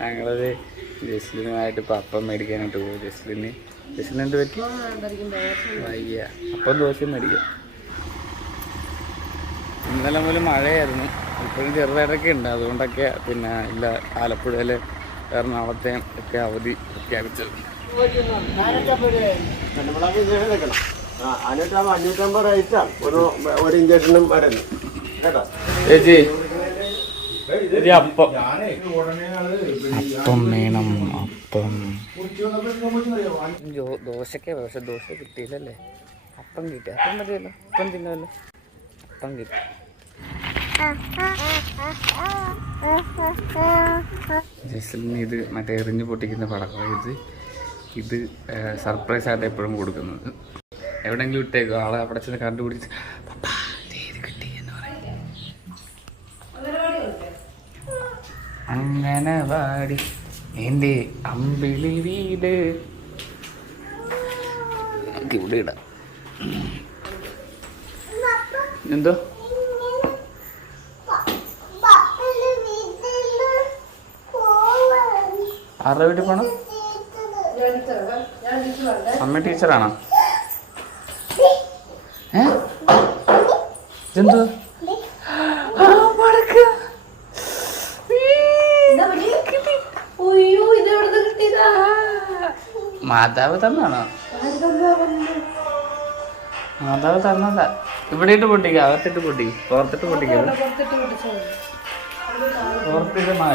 ഞങ്ങളത് ജസ്ലിനുമായിട്ട് ഇപ്പം അപ്പം മേടിക്കാനായിട്ട് പോകും ജസ്ലിന് ജസ്ലിന് എന്ത് പറ്റി? വയ്യ. അപ്പം ദോശയും മേടിക്കാം. ഇന്നലെ മുതൽ മഴയായിരുന്നു. ഇപ്പോഴും ചെറുതായിട്ടൊക്കെ ഉണ്ട്. അതുകൊണ്ടൊക്കെ പിന്നെ ഇല്ല ആലപ്പുഴയിലെ എറണാകുളത്തെയും ഒക്കെ അവധി പ്രഖ്യാപിച്ചത്. അഞ്ഞൂറ്റമ്പത് അഞ്ഞൂറ്റമ്പത് റേറ്റാണ് ഒരു ഒരു ഇഞ്ചക്ഷനും വരുന്നു. കേട്ടോ? ചേച്ചി ചേച്ചി അപ്പം അപ്പം വേണം അപ്പം. ജോ ദോശക്കെ പക്ഷെ ദോശ കിട്ടിയില്ലല്ലേ? അപ്പം കിട്ടി. അപ്പം മതിയല്ലോ. അപ്പം തിന്നല്ലോ. അപ്പം കിട്ടി. ജസ്ലിന് ഇത് മറ്റേ എറിഞ്ഞ് പൊട്ടിക്കുന്ന പടക്കം ഇത് ഇത് സർപ്രൈസ് ആയിട്ട് എപ്പോഴും കൊടുക്കുന്നത്. എവിടെയെങ്കിലും ഇട്ടേക്കും. ആളെ അവിടെ ചെന്ന് കണ്ടുപിടിച്ച്. അങ്ങനെ വാടി എന്റെ അമ്പിളി വീട്. ഇവിടെ ഇടാം. എന്തോ? വീട്ടിൽ പോണം? അമ്മ ടീച്ചറാണോ? മാതാവ് തന്നാണോ? മാതാവ് തന്നതാ. ഇവിടെ ഇട്ട് പൊട്ടിക്ക അകത്തിട്ട് പൊട്ടി പുറത്തിട്ട്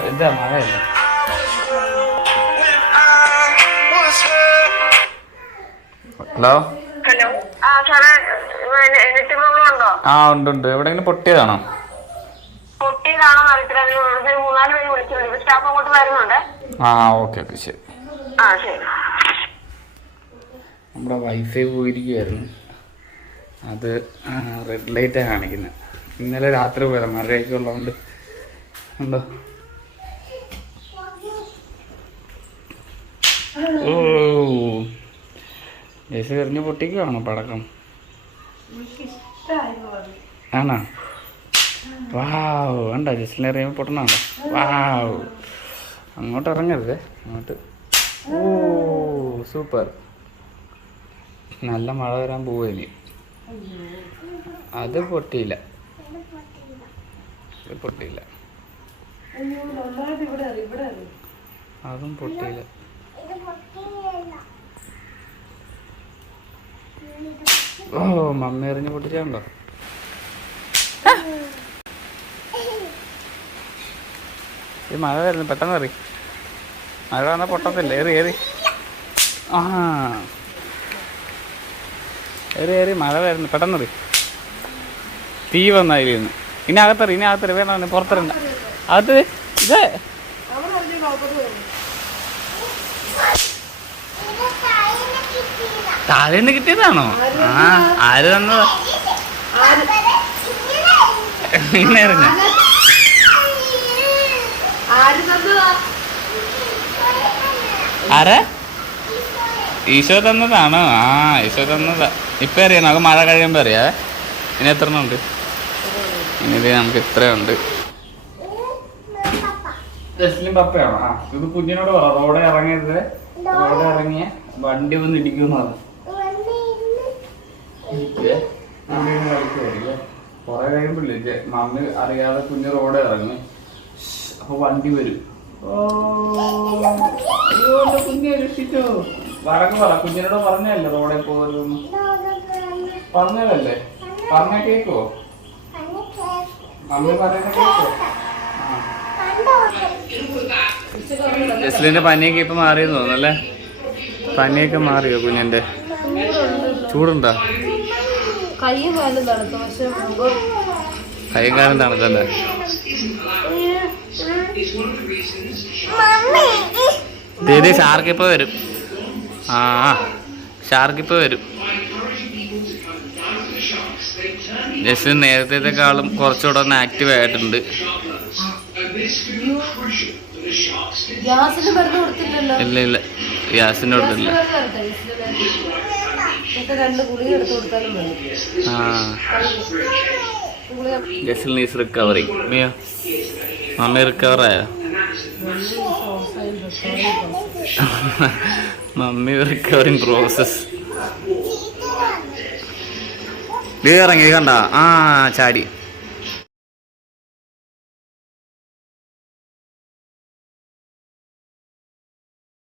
ഇതാ മഴയല്ല? ഹലോ ഹലോ ആ സാറേ നെറ്റ് പ്രോബ്ലം ഉണ്ടോ ആ ഉണ്ട് ഉണ്ട്. എവിടെങ്കിലും പൊട്ടിയതാണോ. ആ ഓക്കെ ഓക്കെ ശരി. ആ നമ്മുടെ വൈഫൈ പോയിരിക്കുമായിരുന്നു അത് റെഡ് ലൈറ്റാണ് കാണിക്കുന്നത് ഇന്നലെ രാത്രി പോയത്. മഴയൊക്കെ ഉള്ളതുകൊണ്ട്. ഉണ്ടോ ഓ. ജേസി എറിഞ്ഞ് പൊട്ടിക്കുവാണോ പടക്കം? ആണോ? വാവ് വേണ്ട ജസ്റ്റിനെ എറിയുമ്പോൾ പൊട്ടണോ വാവ്. അങ്ങോട്ട് ഇറങ്ങരുത്. അങ്ങോട്ട്. ഓ സൂപ്പർ. നല്ല മഴ വരാൻ പോവുക ഇനി. അത് പൊട്ടിയില്ല. അത് പൊട്ടിയില്ല. അതും പൊട്ടിയില്ല. ഓ മമ്മ എറിഞ്ഞ് പൊട്ടിച്ചുണ്ടോ ഈ മഴ വരുന്നു പെട്ടെന്ന് എറി. മഴ വന്നാൽ പൊട്ടത്തില്ല ഏറി ഏറി ആ. ഏറി ഏറി മഴ വരുന്നു പെട്ടെന്ന് എറി. തീ വന്നായി ഇന്ന് ഇനി അകത്തെറി ഇനി അകത്തെറി വേണ്ട പുറത്തിറങ്ങ അകത്ത് ഇത് താഴേന്ന് കിട്ടിയതാണോ? ആ ആര് തന്നത്? ഇങ്ങനെ എറിഞ്ഞ ആര് ഈശോ തന്നതാണോ? ആ ഈശോ തന്നതാ. ഇപ്പൊ അറിയാം നമുക്ക് മഴ കഴിയുമ്പോ അറിയാവേ. ഇനി എത്ര ഉണ്ട്? ഇനി നമുക്ക് ഇത്രയുണ്ട് ജസ്ലിൻ പപ്പയാണോ. ആ ഇത് കുഞ്ഞിനോട് പറ റോഡ് ഇറങ്ങരുത് റോഡ് ഇറങ്ങിയ വണ്ടി വന്ന് ഇടിക്കുമെന്ന് കൊറേ കഴിയുമ്പോഴില്ലേ മമ്മി അറിയാതെ കുഞ്ഞ് റോഡ് ഇറങ്ങി. അപ്പൊ വണ്ടി വരും. ഓ, കുഞ്ഞെ രക്ഷിച്ചു. വഴക്ക് പറ. കുഞ്ഞിനോട് പറഞ്ഞല്ലേ റോഡിൽ പോകരുതെന്ന്? പറഞ്ഞതല്ലേ? പറഞ്ഞ കേക്കോ. മമ്മി പറയുന്ന കേക്കോ? ജസ്ലിന്റെ പനിയൊക്കെ ഇപ്പൊ മാറിയെന്ന് തോന്നുന്നല്ലേ പനിയൊക്കെ മാറിയോ കുഞ്ഞിന്റെ? ചൂടുണ്ടോ? കൈയും കാലും തണുത്തു പക്ഷെ മുഖം കൈയും കാലം തണുത്തല്ലേ ദീദി ഷാർക്ക് ഇപ്പൊ വരും. ആ ഷാർക്കിപ്പോ വരും. ജസ്റ്റ് നേരത്തേക്കാളും കുറച്ചുകൂടെ ഒന്ന് ആക്റ്റീവ് ആയിട്ടുണ്ട്. ഇല്ല ഇല്ല. ഗ്യാസിന് കൊടുത്തില്ല. ജസ്റ്റിൽ നീസ് റിക്കവറി മിയോ? മമ്മി റിക്കവറായോ മമ്മി റിക്കവറിങ് പ്രോസസ് ഇറങ്ങി കണ്ട? ആ ചാടി.